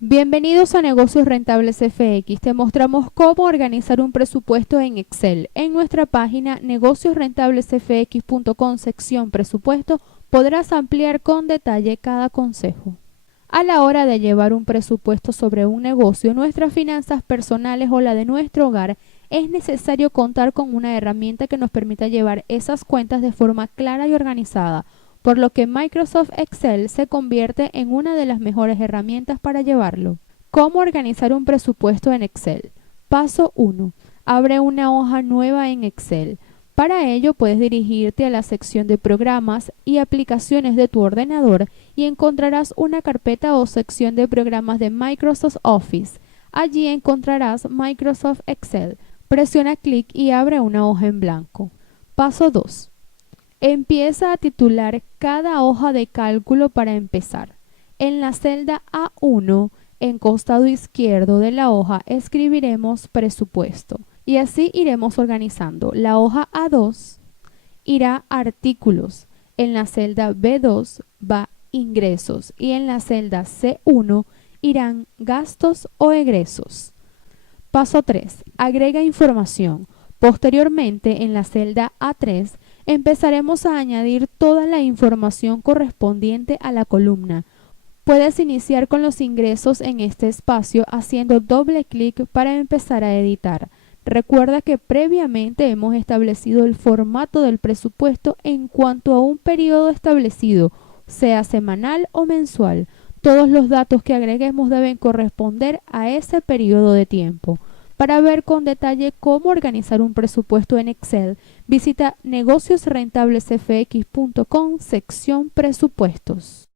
Bienvenidos a Negocios Rentables FX. Te mostramos cómo organizar un presupuesto en Excel. En nuestra página negociosrentablesfx.com, sección presupuesto, podrás ampliar con detalle cada consejo. A la hora de llevar un presupuesto sobre un negocio, nuestras finanzas personales o la de nuestro hogar, es necesario contar con una herramienta que nos permita llevar esas cuentas de forma clara y organizada, por lo que Microsoft Excel se convierte en una de las mejores herramientas para llevarlo. ¿Cómo organizar un presupuesto en Excel? Paso 1. Abre una hoja nueva en Excel. Para ello puedes dirigirte a la sección de programas y aplicaciones de tu ordenador y encontrarás una carpeta o sección de programas de Microsoft Office. Allí encontrarás Microsoft Excel. Presiona clic y abre una hoja en blanco. Paso 2. Empieza a titular cada hoja de cálculo para empezar. En la celda A1, en costado izquierdo de la hoja, escribiremos presupuesto. Y así iremos organizando. La hoja A2 irá artículos. En la celda B2 va ingresos. Y en la celda C1 irán gastos o egresos. Paso 3. Agrega información. Posteriormente, en la celda A3, empezaremos a añadir toda la información correspondiente a la columna. Puedes iniciar con los ingresos en este espacio haciendo doble clic para empezar a editar. Recuerda que previamente hemos establecido el formato del presupuesto en cuanto a un periodo establecido, sea semanal o mensual. Todos los datos que agreguemos deben corresponder a ese periodo de tiempo. Para ver con detalle cómo organizar un presupuesto en Excel, visita negociosrentablesfx.com, sección presupuestos.